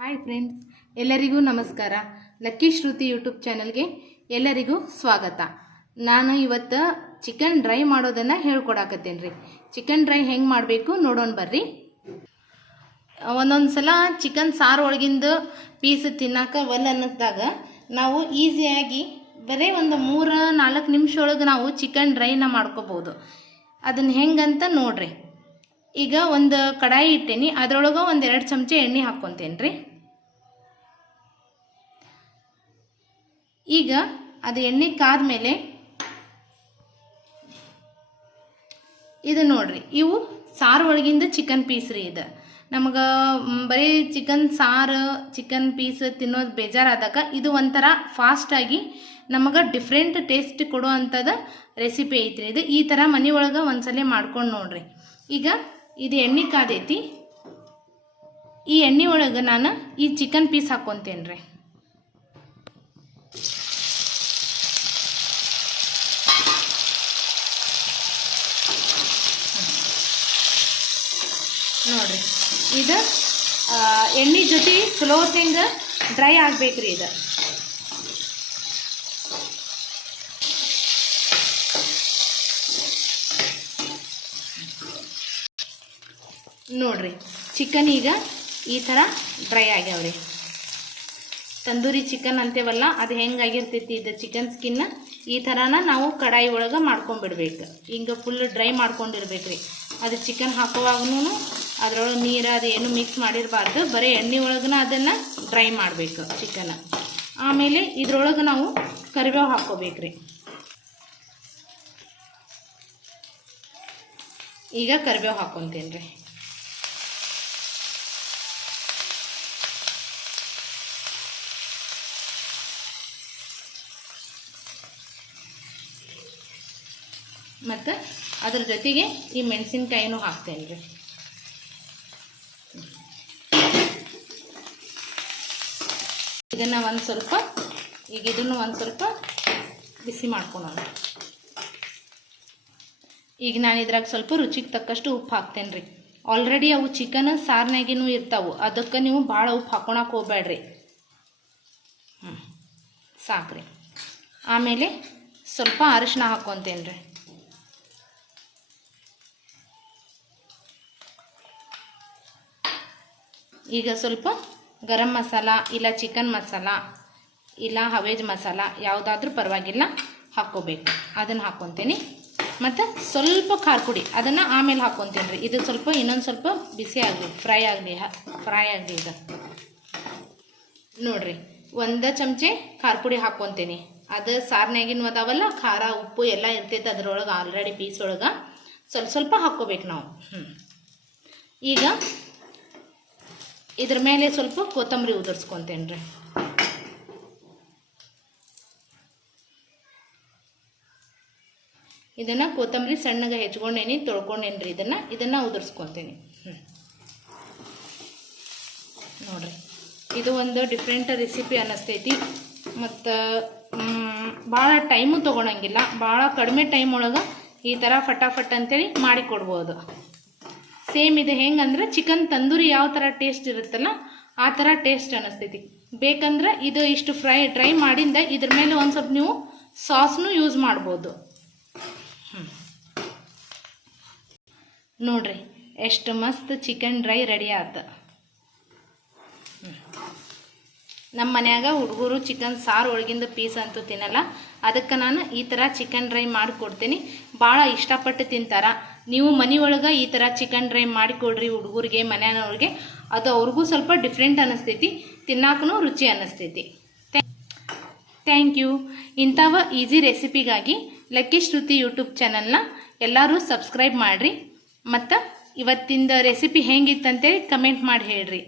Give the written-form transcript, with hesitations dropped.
Hi friends, ಎಲ್ಲರಿಗೂ ನಮಸ್ಕಾರ. Lucky Shruti YouTube ಚಾನಲ್ಗೆ ಎಲ್ಲರಿಗೂ ಸ್ವಾಗತ. ನಾನು ಇವತ್ತು ಚಿಕನ್ ಡ್ರೈ ಮಾಡೋದನ್ನು ಹೇಳ್ಕೊಡಾಕತ್ತೇನೆ ರೀ. ಚಿಕನ್ ಡ್ರೈ ಹೆಂಗೆ ಮಾಡಬೇಕು ನೋಡೋಣ ಬರ್ರಿ. ಒಂದೊಂದು ಸಲ ಚಿಕನ್ ಸಾರು ಒಳಗಿಂದ ಪೀಸ್ ತಿನ್ನೋಕೆ ಅನ್ನಿಸ್ದಾಗ ನಾವು ಈಸಿಯಾಗಿ ಬರೀ ಒಂದು 3-4 ನಿಮಿಷ ಒಳಗೆ ನಾವು ಚಿಕನ್ ಡ್ರೈನ ಮಾಡ್ಕೋಬೋದು. ಅದನ್ನು ಹೆಂಗಂತ ನೋಡ್ರಿ. ಈಗ ಒಂದು ಕಡಾಯಿ ಇಟ್ಟೇನಿ, ಅದರೊಳಗೆ 1-2 ಚಮಚ ಎಣ್ಣೆ ಹಾಕ್ಕೊತೇನೆ ರೀ. ಈಗ ಅದು ಎಣ್ಣೆ ಕಾದ್ಮೇಲೆ ಇದು ನೋಡ್ರಿ, ಇವು ಸಾರು ಒಳಗಿಂದ ಚಿಕನ್ ಪೀಸ್ ರೀ. ಇದು ನಮಗೆ ಬರೀ ಚಿಕನ್ ಸಾರು ಚಿಕನ್ ಪೀಸ್ ತಿನ್ನೋದು ಬೇಜಾರಾದಾಗ ಇದು ಒಂಥರ ಫಾಸ್ಟಾಗಿ ನಮಗೆ ಡಿಫ್ರೆಂಟ್ ಟೇಸ್ಟ್ ಕೊಡೋ ಅಂಥದ್ದು ರೆಸಿಪಿ ಐತ್ರಿ. ಇದು ಈ ಥರ ಮನೆ ಒಳಗೆ ಒಂದ್ಸಲ ಮಾಡ್ಕೊಂಡು ನೋಡ್ರಿ. ಈಗ ಇದು ಎಣ್ಣೆ ಕಾದೈತಿ. ಈ ಎಣ್ಣೆ ಒಳಗೆ ನಾನು ಈ ಚಿಕನ್ ಪೀಸ್ ಹಾಕ್ಕೊತೇನೆ ರೀ. ನೋಡ್ರಿ, ಇದು ಎಣ್ಣೆ ಜೊತೆ ಸ್ಲೋ ಥಿಂಗ್ ಡ್ರೈ ಆಗ್ಬೇಕ್ರಿ. ಇದು ನೋಡ್ರಿ, ಚಿಕನ್ ಈಗ ಈ ಥರ ಡ್ರೈ ಆಗ್ಯಾವ್ರಿ. ತಂದೂರಿ ಚಿಕನ್ ಅಂತೇವಲ್ಲ, ಅದು ಹೆಂಗಾಗಿರ್ತೈತಿ ಇದು ಚಿಕನ್ ಸ್ಕಿನ್ ಈ ಥರನ ನಾವು ಕಡಾಯಿ ಒಳಗೆ ಮಾಡ್ಕೊಂಡ್ಬಿಡ್ಬೇಕು. ಹಿಂಗೆ ಫುಲ್ ಡ್ರೈ ಮಾಡ್ಕೊಂಡಿರ್ಬೇಕ್ರಿ. ಅದು ಚಿಕನ್ ಹಾಕುವಾಗೂ ಅದರೊಳಗೆ ನೀರು ಅದು ಏನು ಮಿಕ್ಸ್ ಮಾಡಿರಬಾರ್ದು. ಬರೀ ಎಣ್ಣೆ ಒಳಗನ ಅದನ್ನು ಡ್ರೈ ಮಾಡಬೇಕು ಚಿಕನ್. ಆಮೇಲೆ ಇದ್ರೊಳಗೆ ನಾವು ಕರಿಬೇವು ಹಾಕ್ಕೋಬೇಕ್ರಿ. ಈಗ ಕರಿಬೇವು ಹಾಕ್ಕೊತೇನೆ ರೀ. ಮತ್ತು ಅದ್ರ ಜೊತೆಗೆ ಈ ಮೆಣಸಿನ್ಕಾಯಿನೂ ಹಾಕ್ತೇನೆ ರೀ. ಇದನ್ನು ಒಂದು ಸ್ವಲ್ಪ ಬಿಸಿ ಮಾಡ್ಕೊಳೋಣ. ಈಗ ನಾನು ಇದ್ರಾಗ ಸ್ವಲ್ಪ ರುಚಿಗೆ ತಕ್ಕಷ್ಟು ಉಪ್ಪು ಹಾಕ್ತೇನೆ ರೀ. ಆಲ್ರೆಡಿ ಅವು ಚಿಕನ್ ಸಾರಿನಾಗಿನೂ ಇರ್ತಾವೆ, ಅದಕ್ಕೆ ನೀವು ಭಾಳ ಉಪ್ಪು ಹಾಕೊಳಕ್ಕೆ ಹೋಗ್ಬೇಡ್ರಿ. ಸಾಕ್ರಿ. ಆಮೇಲೆ ಸ್ವಲ್ಪ ಅರಿಶಿನ ಹಾಕ್ಕೊತೇನೆ ರೀ. ಈಗ ಸ್ವಲ್ಪ ಗರಂ ಮಸಾಲ ಇಲ್ಲ ಚಿಕನ್ ಮಸಾಲ ಇಲ್ಲ ಹವೇಜ್ ಮಸಾಲ ಯಾವುದಾದ್ರೂ ಪರವಾಗಿಲ್ಲ ಹಾಕ್ಕೋಬೇಕು. ಅದನ್ನು ಹಾಕ್ಕೊತೀನಿ. ಮತ್ತು ಸ್ವಲ್ಪ ಖಾರ ಪುಡಿ ಅದನ್ನು ಆಮೇಲೆ ಹಾಕ್ಕೊತೀನಿ ರೀ. ಇದು ಸ್ವಲ್ಪ ಇನ್ನೊಂದು ಸ್ವಲ್ಪ ಬಿಸಿ ಆಗಲಿ, ಫ್ರೈ ಆಗಲಿ. ಇದು ನೋಡಿರಿ, 1 ಚಮಚೆ ಖಾರ ಪುಡಿ ಹಾಕ್ಕೊತೀನಿ. ಅದು ಸಾರಿನಾಗಿನೂ ಅದಾವಲ್ಲ, ಖಾರ ಉಪ್ಪು ಎಲ್ಲ ಇರ್ತೈತೆ ಅದರೊಳಗೆ ಆಲ್ರೆಡಿ ಪೀಸ್ ಒಳಗೆ. ಸ್ವಲ್ಪ ಹಾಕ್ಕೋಬೇಕು ನಾವು. ಈಗ ಇದ್ರ ಮೇಲೆ ಸ್ವಲ್ಪ ಕೊತ್ತಂಬರಿ ಉದುರಿಸ್ಕೊತೇನೆ ರೀ. ಇದನ್ನು ಕೊತ್ತಂಬರಿ ಸಣ್ಣಗೆ ಹೆಚ್ಕೊಂಡೇನಿ, ತೊಳ್ಕೊಂಡೇನಿ ರೀ. ಇದನ್ನು ಉದುರಿಸ್ಕೊತೇನೆ. ನೋಡಿರಿ, ಇದು ಒಂದು ಡಿಫ್ರೆಂಟ್ ರೆಸಿಪಿ ಅನ್ನಿಸ್ತೈತಿ. ಮತ್ತು ಭಾಳ ಟೈಮು ತೊಗೊಳಂಗಿಲ್ಲ. ಭಾಳ ಕಡಿಮೆ ಟೈಮ್ ಒಳಗೆ ಈ ಥರ ಫಟಾಫಟ್ ಅಂತೇಳಿ ಮಾಡಿಕೊಡ್ಬೋದು. ಸೇಮ್ ಇದು ಹೆಂಗಂದ್ರೆ ಚಿಕನ್ ತಂದೂರಿ ಯಾವ ಥರ ಟೇಸ್ಟ್ ಇರುತ್ತಲ್ಲ ಆ ಥರ ಟೇಸ್ಟ್ ಅನ್ನಿಸ್ತೈತಿ. ಬೇಕಂದ್ರೆ ಇದು ಇಷ್ಟು ಡ್ರೈ ಮಾಡಿಂದ ಇದ್ರ ಮೇಲೆ ಒಂದು ಸ್ವಲ್ಪ ನೀವು ಸಾಸ್ನು ಯೂಸ್ ಮಾಡ್ಬೋದು. ನೋಡ್ರಿ, ಎಷ್ಟು ಮಸ್ತ್ ಚಿಕನ್ ಡ್ರೈ ರೆಡಿ ಆಯ್ತು. ನಮ್ಮ ಮನ್ಯಾಗ ಹುಡುಗರು ಚಿಕನ್ ಸಾರು ಒಳಗಿಂದ ಪೀಸ್ ಅಂತೂ ತಿನ್ನಲ್ಲ. ಅದಕ್ಕೆ ನಾನು ಈ ಥರ ಚಿಕನ್ ಡ್ರೈ ಮಾಡಿಕೊಡ್ತೀನಿ. ಭಾಳ ಇಷ್ಟಪಟ್ಟು ತಿಂತಾರ. ನೀವು ಮನೆ ಒಳಗೆ ಈ ಥರ ಚಿಕನ್ ಡ್ರೈ ಮಾಡಿಕೊಡ್ರಿ ಹುಡುಗರಿಗೆ, ಮನೆಯವ್ರಿಗೆ. ಅದು ಅವ್ರಿಗೂ ಸ್ವಲ್ಪ ಡಿಫ್ರೆಂಟ್ ಅನ್ನಿಸ್ತೈತಿ, ತಿನ್ನಾಕೂ ರುಚಿ ಅನ್ನಿಸ್ತೈತಿ. Thank you. ಇಂಥವ ಈಸಿ ರೆಸಿಪಿಗಾಗಿ ಲಕ್ಕಿ ಶ್ರುತಿ ಯೂಟ್ಯೂಬ್ ಚಾನಲ್ನ ಎಲ್ಲರೂ ಸಬ್ಸ್ಕ್ರೈಬ್ ಮಾಡಿರಿ. ಮತ್ತು ಇವತ್ತಿಂದ ರೆಸಿಪಿ ಹೆಂಗಿತ್ತಂತೇಳಿ ಕಮೆಂಟ್ ಮಾಡಿ ಹೇಳ್ರಿ.